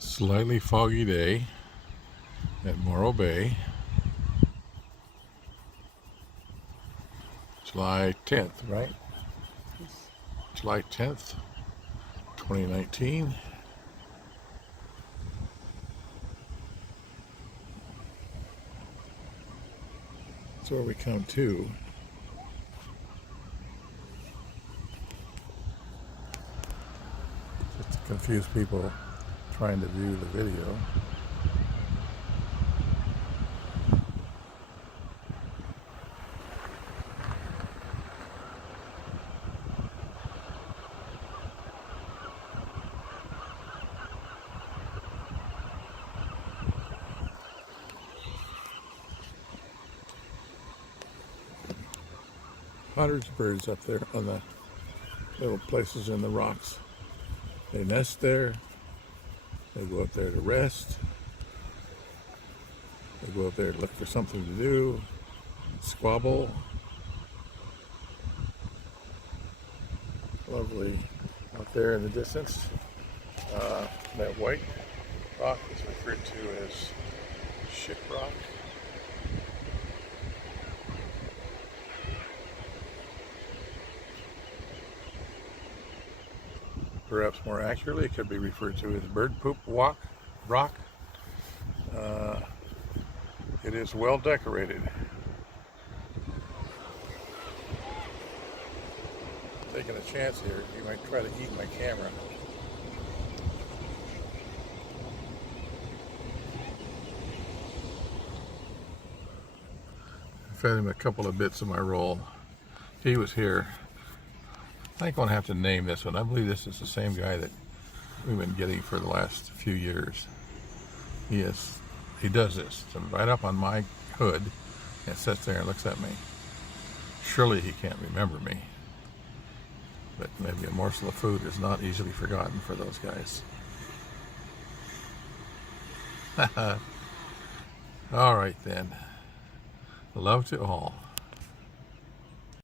Slightly foggy day at Morro Bay, July 10th, right? July 10th, 2019. That's where we come to. Just to confuse people trying to view the video. Hundreds of birds up there on the little places in the rocks. They nest there. They go up there to rest. They go up there to look for something to do, squabble. Lovely out there in the distance. That white rock is referred to as shit rock. Perhaps more accurately, it could be referred to as bird poop rock. It is well decorated. Taking a chance here, you might try to eat my camera. I fed him a couple of bits of my roll. He was here. I think I'm gonna have to name this one. I believe this is the same guy that we've been getting for the last few years. He does this. So right up on my hood and sits there and looks at me. Surely he can't remember me. But maybe a morsel of food is not easily forgotten for those guys. All right then. Love to all.